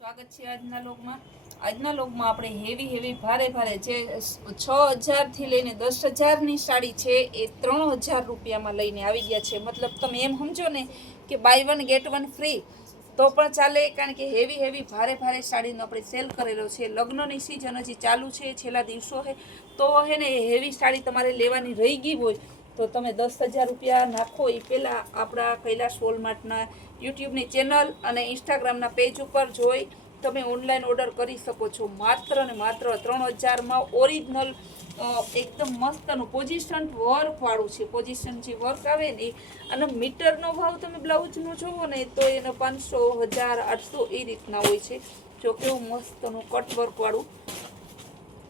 સ્વાગત છે આજના લોકમાં આપણે હેવી ભારે જે 6000 થી લઈને 10000 ની સાડી છે એ 3000 રૂપિયામાં લઈને આવી ગયા છે। મતલબ તમે એમ સમજો ને કે buy one get one free તો પણ ચાલે, કારણ કે હેવી ભારે સાડીનો આપણે સેલ કરેલો છે। લગ્નની સિઝન હજી ચાલુ છે, છેલ્લા દિવસો છે, તો હે ને હેવી સાડી તમારે લેવાની રહી ગઈ હોય તો તમે 10,000 રૂપિયા નાખો એ પહેલાં આપણા કૈલાશ વોલમાર્ટના યુટ્યુબની ચેનલ અને ઇન્સ્ટાગ્રામના પેજ ઉપર જોઈ તમે ઓનલાઈન ઓર્ડર કરી શકો છો। માત્ર ને માત્ર 3000માં ઓરિજિનલ એકદમ મસ્તનું પોઝિશન વર્કવાળું છે। પોઝિશન જે વર્ક આવે ને અને મીટરનો ભાવ તમે બ્લાઉઝનો જોવો ને તો એનો 500, 1000, 800 એ રીતના હોય છે। જો કેવું મસ્તનું કટ વર્કવાળું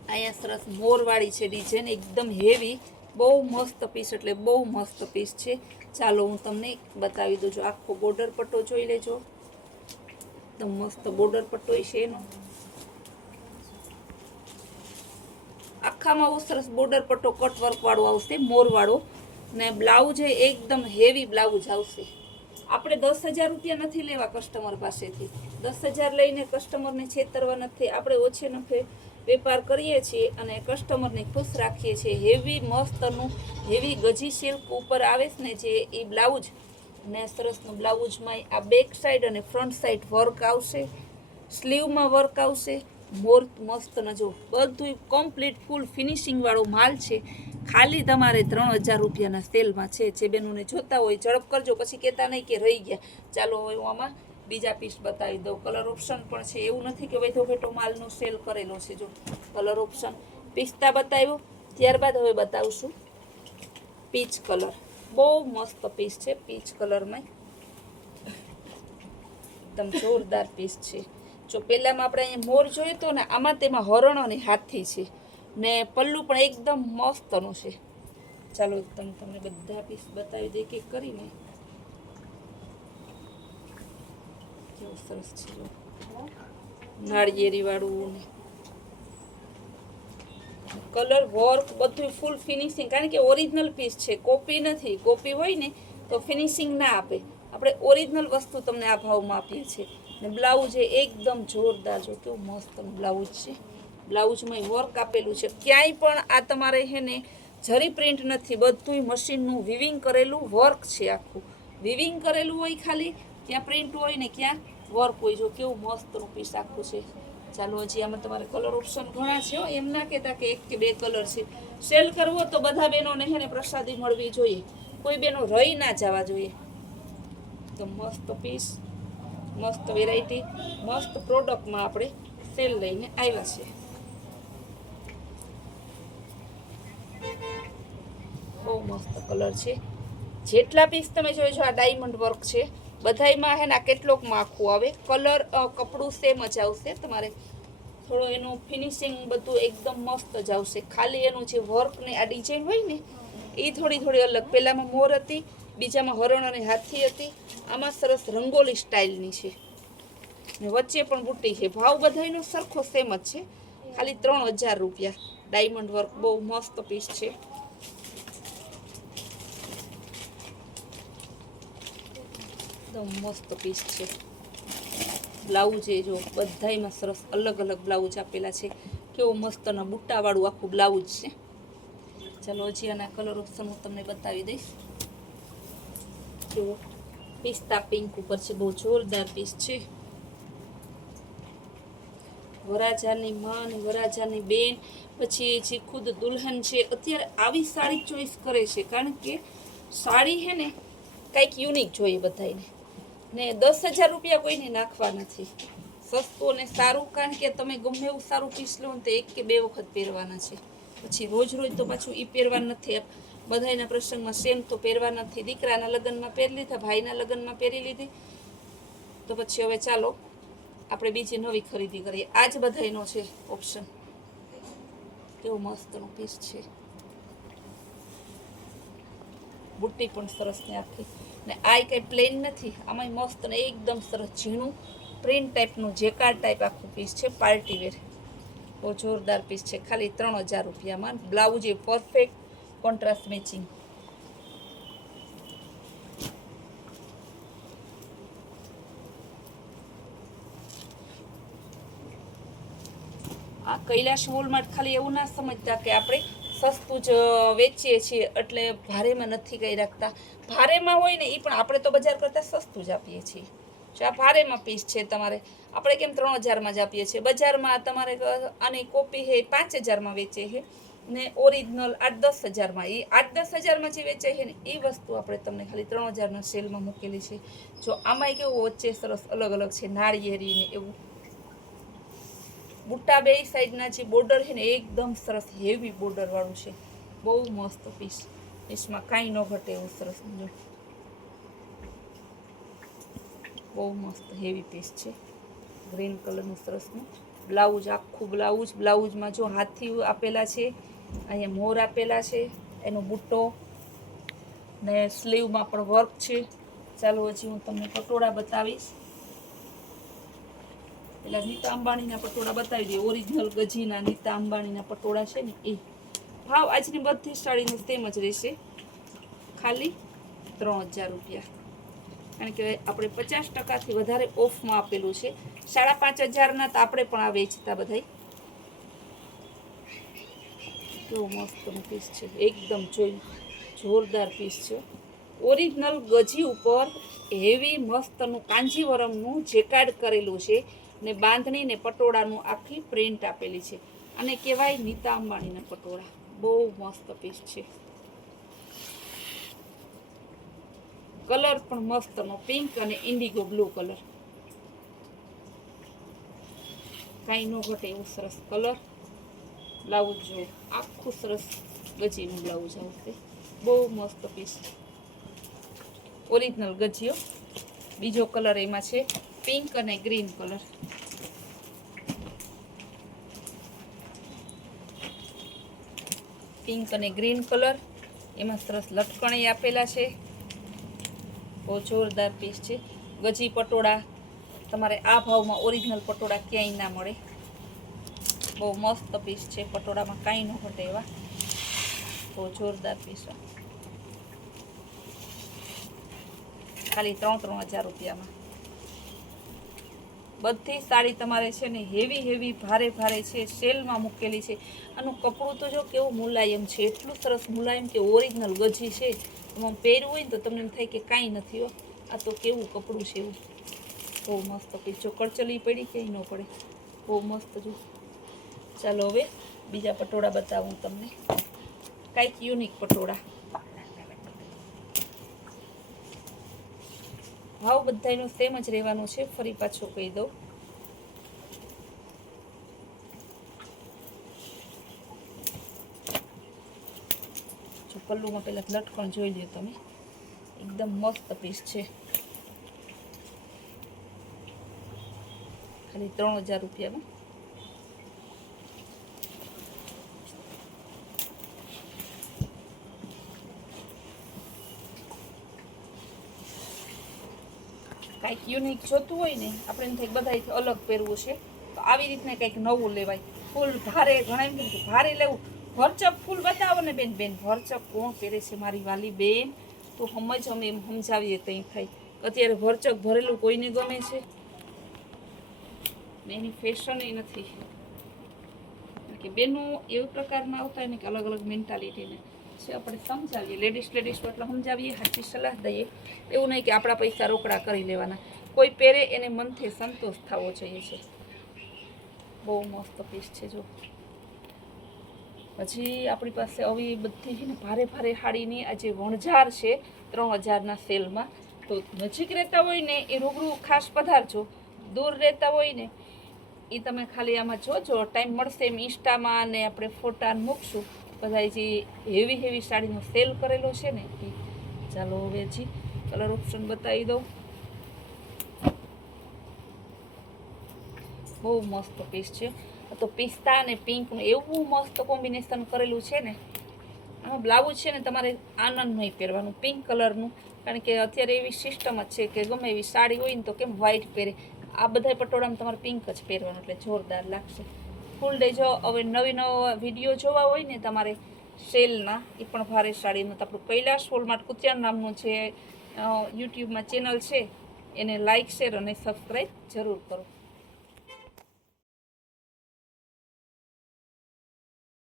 અહીંયા સરસ મોરવાળી છે ડિઝાઇન, એકદમ હેવી, બહુ મસ્ત પીસ, એટલે બહુ મસ્ત પીસ છે। ચાલો હું તમને બતાવી દઉં છું। આખો બોર્ડર પટ્ટો જોઈ લેજો, એકદમ મસ્ત બોર્ડર પટ્ટો છે એનો, આખામાં બહુ સરસ બોર્ડર પટ્ટો કટ વર્ક વાળો આવશે, મોરવાળો, ને બ્લાઉઝ એકદમ હેવી બ્લાઉઝ આવશે। આપણે 10,000 રૂપિયા નથી લેવા કસ્ટમર પાસેથી, 10,000 લઈને કસ્ટમરને છેતરવા નથી। આપણે ઓછે નફે વેપાર કરીએ છીએ અને કસ્ટમરને ખુશ રાખીએ છીએ। હેવી મસ્તનું હેવી ગજી સિલ્ક ઉપર આવે છે ને જે એ બ્લાઉઝ, ને સરસનું બ્લાઉઝમાં આ બેક સાઈડ અને ફ્રન્ટ સાઈડ વર્ક આવશે, સ્લીવમાં વર્ક આવશે, મોર મસ્ત ન જો બધું કમ્પ્લીટ ફૂલ ફિનિશિંગ વાળો માલ છે। ખાલી તમારે 3000 રૂપિયાના સેલમાં છે। જે બેનોને જોતા હોય ઝડપ કરજો, પછી કહેતા નહીં કે રહી ગયા। ચાલો હવે હું આમાં બીજા પીસ બતાવી દઉં। કલર ઓપ્શન પણ છે, એવું નથી કે વધો ઘેટો માલનો સેલ કરેલો છે। જો કલર ઓપ્શન પિસ્તા બતાવ્યો, ત્યારબાદ હવે બતાવશું પીચ કલર, બહુ મસ્ત પીસ છે। પીચ કલરમાં એકદમ જોરદાર પીસ છે। જો પહેલામાં આપણે અહીંયા મોર જોયો તો ને, આમાં તેમાં હરણ અને હાથી છે, ને પલ્લું પણ એકદમ મસ્તનું છે। ચાલો તમને બધા પીસ બતાવી દે કે કરીને, કેવું સરસ છે, નાળિયેરી વાળું ને કલર વર્ક બધું ફૂલ ફિનિશિંગ, કારણ કે ઓરિજિનલ પીસ છે, કોપી નથી। કોપી હોય ને તો ફિનિશિંગ ના આપે, આપણે ઓરિજિનલ વસ્તુ તમને આ ભાવમાં આપીએ છીએ। ને બ્લાઉઝ એકદમ જોરદાર, જો કેવું મસ્ત બ્લાઉઝ છે। બ્લાઉઝમાં વર્ક આપેલું છે, ક્યાંય પણ આ તમારે હે ને જરી પ્રિન્ટ નથી, બધું મશીનનું વિવિંગ કરેલું વર્ક છે। આખું વિવિંગ કરેલું હોય, ખાલી ક્યાં પ્રિન્ટ હોય ને ક્યાં વર્ક હોય। જો કેવું મસ્તનું પીસ આખું છે। ચાલો હજી આમાં તમારે કલર ઓપ્શન ઘણા છે, એમ ના કહેતા કે 1 કે 2 કલર છે। સેલ કરવો તો બધા બહેનોને હે ને પ્રસાદી મળવી જોઈએ, કોઈ બહેનો રહી ના જવા જોઈએ। તો મસ્ત પીસ, મસ્ત વેરાયટી, મસ્ત પ્રોડક્ટમાં આપણે સેલ લઈને આવ્યા છે। બહુ મસ્ત કલર છે। જેટલા પીસ તમે જોઈ છો આ ડાયમંડ વર્ક છે, બધાયમાં હે ને કેટલોકમાં આખું આવે, કલર કપડું સેમ જ આવશે। તમારે થોડો એનું ફિનિશિંગ બધું એકદમ મસ્ત જ આવશે, ખાલી એનું જે વર્ક ને આ ડિઝાઇન હોય ને એ થોડી અલગ। પહેલામાં મોર હતી, બીજામાં હરણ અને હાથી હતી, આમાં સરસ રંગોલી સ્ટાઇલની છે, ને વચ્ચે પણ બુટ્ટી છે। ભાવ બધાયનો સરખો સેમ જ છે, ખાલી 3000 રૂપિયા। ડાયમંડ વર્ક બહુ મસ્ત પીસ છે। એકદમ મસ્ત પીસ છે। બ્લાઉઝ એ જો બધાયમાં સરસ અલગ બ્લાઉઝ આપેલા છે, કેવું મસ્તના બુટ્ટાવાળું આખું બ્લાઉઝ છે। ચાલો હજી આના કલર ઓપ્શન હું તમને બતાવી દઈશ। કેવો પિસ્તા પિંક ઉપર છે, બહુ જોરદાર પીસ છે। વરાજાની માં અને વરાજાની બેન, પછી જે ખુદ દુલ્હન છે, અત્યારે આવી સાડી ચોઈસ કરે છે, કારણ કે સાડી હે ને કંઈક યુનિક જોઈએ બધાને, ને 10,000 રૂપિયા કોઈને નાખવા નથી। સસ્તું અને સારું, કારણ કે તમે ગમે એવું સારું પીસ લો ને તો 1 કે 2 વખત પહેરવાના છે, પછી રોજ તો પાછું એ પહેરવા નથી। બધાના પ્રસંગમાં સેમ તો પહેરવા નથી। દીકરાના લગ્નમાં પહેરી લીધા, ભાઈના લગ્નમાં પહેરી લીધી, તો પછી હવે ચાલો આપણે બીજી નવી ખરીદી કરીએ। આ જ બધાયનો છે ઓપ્શન। કેવું મસ્તનું પીસ છે, બુટ્ટી પણ સરસ ને આખી, ને આ કંઈ પ્લેન નથી, આમાં મસ્ત ને એકદમ સરસ ઝીણું પ્રિન્ટ ટાઈપનું જેકાર્ડ ટાઈપ આખું પીસ છે, પાર્ટી વેર, બહુ જોરદાર પીસ છે। ખાલી 3000 રૂપિયામાં। બ્લાઉઝ એ પરફેક્ટ કોન્ટ્રાસ્ટ મેચિંગ। આ કૈલાશ વોલમાર્ટ ખાલી એવું ના સમજતા કે આપણે સસ્તું જ વેચીએ છીએ એટલે ભારેમાં નથી કંઈ રાખતા. ભારેમાં હોય ને એ પણ આપણે તો બજાર કરતાં સસ્તું જ આપીએ છીએ. જો આ ભારેમાં પીસ છે તમારે, આપણે કેમ 3000માં જ આપીએ છીએ, બજારમાં તમારે આની કોપી છે 5000માં વેચે છે ને ઓરિજિનલ 8-10 હજારમાં. એ 8-10 હજારમાં જે વેચાય છે ને એ વસ્તુ આપણે તમને ખાલી 3000ના સેલમાં મૂકેલી છે. જો આમાંય કેવું વચ્ચે સરસ અલગ અલગ છે, નાળિયેરી ને એવું. બુટ્ટા બે સાઈડના જે બોર્ડર છે ને એકદમ સરસ હેવી બોર્ડર વાળું છે, બહુ મસ્ત પીસ. પીસમાં કાંઈ ન ઘટે એવું સરસ, જો બહુ મસ્ત હેવી પીસ છે. ગ્રીન કલરનું સરસનું બ્લાઉઝ, આખું બ્લાઉઝમાં જો હાથી આપેલા છે, અહીંયા મોર આપેલા છે, એનો બુટ્ટો ને સ્લીવમાં પણ વર્ક છે. ચાલો હજી હું તમને પટોળા બતાવીશ. પેલા નીતા અંબાણીના પટોળા બતાવી દઈએ, ઓરિજિનલ ગજીના નીતા અંબાણીના પટોળા છે ને એ. ભાવ આજની બધી સાડીનો તેમ જ રહેશે, ખાલી 3000 રૂપિયા. કારણ કે આપણે 50%થી વધારે ઓફમાં આપેલું છે. 5500ના તો આપણે પણ આ વેચતા બધાય. કેવો મસ્તનો પીસ છે, એકદમ જોરદાર પીસ છે. ઓરિજિનલ ગજી ઉપર હેવી મસ્તનું કાંજીવરમનું જેકાર્ડ કરેલું છે ને બાંધણી ને પટોળાનું આખી પ્રિન્ટ આપેલી છે. અને કહેવાય નીતા અંબાણીના પટોળા. બહુ મસ્ત પીસ છે. કલર પણ મસ્તનો પિંક અને ઇન્ડિગો બ્લુ કલર, કાંઈ ન ઘટે એવું સરસ કલર. બ્લાઉઝ જો આખું સરસ ગજીનું બ્લાઉઝ આવશે, બહુ મસ્ત પીસ. ઓરિજિનલ ગજીઓ. બીજો કલર એમાં છે પિંક અને ગ્રીન કલર. પિંક અને ગ્રીન કલર, એમાં સરસ લટકણી આપેલા છે. બહુ જોરદાર પીસ છે. ગજી પટોળા તમારે આ ભાવમાં ઓરિજિનલ પટોળા ક્યાંય ના મળે. બહુ મસ્ત પીસ છે, પટોળામાં કાંઈ ન ઘટે એવા. બહુ જોરદાર પીસ, ખાલી 3-3000 રૂપિયામાં. બધી સાડી તમારે છે ને હેવી ભારે છે, સેલમાં મૂકેલી છે. આનું કપડું તો જો કેવું મુલાયમ છે, એટલું સરસ મુલાયમ કે ઓરિજિનલ ગજી છે. એમાં પહેરવું હોય ને તો તમને એમ થાય કે કાંઈ નથી હો, આ તો કેવું કપડું છે એવું. બહુ મસ્ત પીસ. જો કળચલી પડી ક્યાંય ન પડે, બહુ મસ્ત. જો ચાલો હવે બીજા પટોળા બતાવું તમને, કાંઈક યુનિક પટોળા. ભાવ બધાનો સેમ જ રહેવાનો છે, ફરી પાછો કહી દઉં. જો પલ્લુમાં પહેલાં લટકણ જોઈ લ્યો તમે, એકદમ મસ્ત પીસ છે. ખાલી 3000 રૂપિયામાં. કાંઈક યુનિક જોતું હોય ને, આપણે એમ થાય બધાથી અલગ પહેરવું છે તો આવી રીતના કંઈક નવું લેવાય. ફૂલ ભારે, ઘણા એમ કીધું ભારે લેવું, ભરચક ફૂલ બતાવો ને બેન. ભરચક કોણ પહેરે છે મારી વાલી બેન? તો સમજ, અમે એમ સમજાવીએ કંઈ થાય. અત્યારે ભરચક ભરેલું કોઈને ગમે છે ને એની ફેશન એ નથી. કે બેનો એવા પ્રકારમાં આવતા હોય ને કે અલગ અલગ મેન્ટાલિટીને છે, આપણે સમજાવીએ. લેડીઝ એટલે સમજાવીએ, સાચી સલાહ દઈએ. એવું નહીં કે આપણા પૈસા રોકડા કરી લેવાના. કોઈ પહેરે એને મનથી સંતોષ થવો જોઈએ છે. બહુ મસ્ત પીસ છે. જો હજી આપણી પાસે આવી બધી છે ને ભારે સાડીની આ જે વણઝાર છે 3000ના સેલમાં. તો નજીક રહેતા હોય ને એ રૂબરૂ ખાસ પધારજો. દૂર રહેતા હોય ને એ તમે ખાલી આમાં જોજો, ટાઈમ મળશે એમ ઇન્સ્ટામાં ને આપણે ફોટા મૂકશું બધા જે હેવી સાડીનો સેલ કરેલો છે ને એ. ચાલો હવે હજી કલર ઓપ્શન બતાવી દઉં. બહુ મસ્ત પીસ છે. તો પિસ્તા અને પિંકનું એવું મસ્ત કોમ્બિનેશન કરેલું છે ને. આમાં બ્લાઉઝ છે ને તમારે આનંદ નહીં પહેરવાનું પિંક કલરનું, કારણ કે અત્યારે એવી સિસ્ટમ જ છે કે ગમે એવી સાડી હોય ને તો કેમ વ્હાઈટ પહેરે. આ બધા પટોળામાં તમારે પિંક જ પહેરવાનું એટલે જોરદાર લાગશે. ફૂલ ડે જો હવે નવા વિડીયો જોવા હોય ને તમારે સેલના, એ પણ ભારે સાડીનું, તો આપણું કૈલાશ વોલમાર્ટ કુતિયાણ નામનું જે યુટ્યુબમાં ચેનલ છે એને લાઇક, શેર અને સબસ્ક્રાઈબ જરૂર કરો.